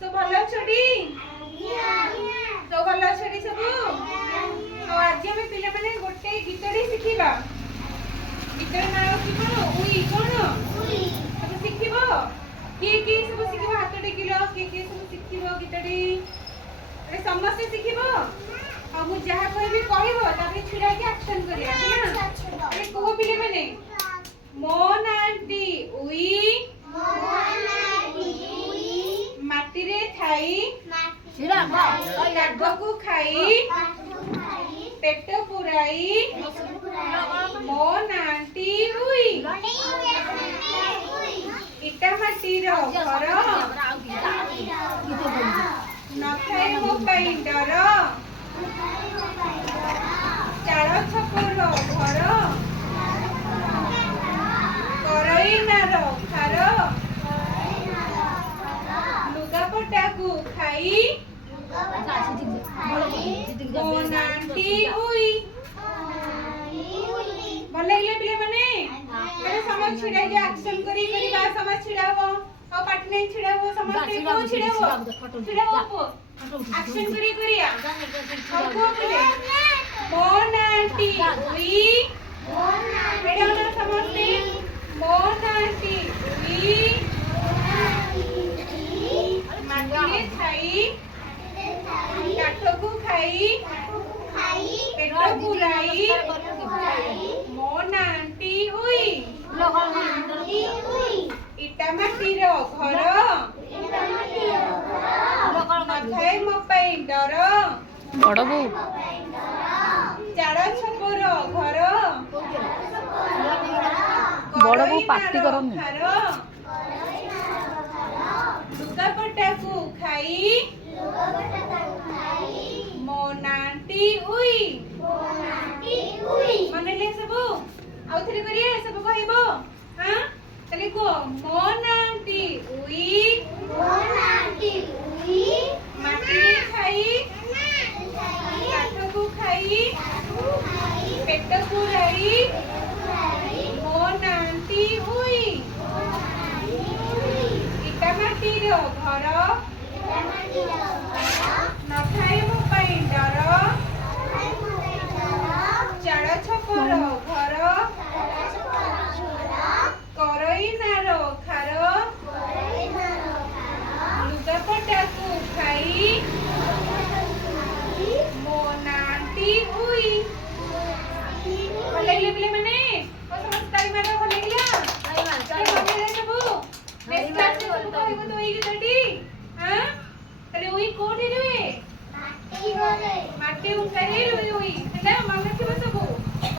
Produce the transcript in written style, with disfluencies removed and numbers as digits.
सब भल छटी सब भल छटी सब आज हम पिले माने गोटे गीतटी शिखिबा गीतर ना कि कोन उई कोन उई सब शिखिबो की सब शिखिबो हाथ टेकिलो की सब शिखिबो गीतटी अरे समस्त शिखिबो आ मु जहा कहबी कहबो ताके छिड़ा के एक्शन करिया ठीक ना अरे को पिले माने मोन आंटी उई माटी रे खाई कागको खाई पेट पुराई मोन आंटी उई इटा माटी रो घर नखाए मो पाई डर चार छपर घर करई नार खार लुगापटा को खाई मोन आंटी उई भल लागले पिले माने तेरे समझ छिड़ा जे एक्शन करी बा समझ छिड़ाबो और पाठ नहीं छिड़ाबो समझ को छिड़ाबो एक्शन करी करिया और को पिले मोन आंटी उई बेटा ना समझते मोन आंटी उई माटी खाई काठ को खाई पेट पुराई मोन आंटी उई इटा माटी रो घर नथाए मो पाई डर बड़ बो चार छपर घर बड़ बो पार्टी करनी लुगापटा को खाई मोन आंटी उई मने ले सब आउ थरे करिए सब कहबो हां तले को मोन आंटी उई माटी खाई काठ को खाई पेट पुराई मोन आंटी उई इटा माटी रो घर नखाए मो पाई डर चार छपर घर करई नार खार लुगापटा को खाई मोन आंटी उई भल लागले पिले माने ओ समस्त ताली मारो भल लागला सब नेक्स्ट क्लास में सब कहबो तो ई गीतटी हां तले उई कोठी रे माटी उठाई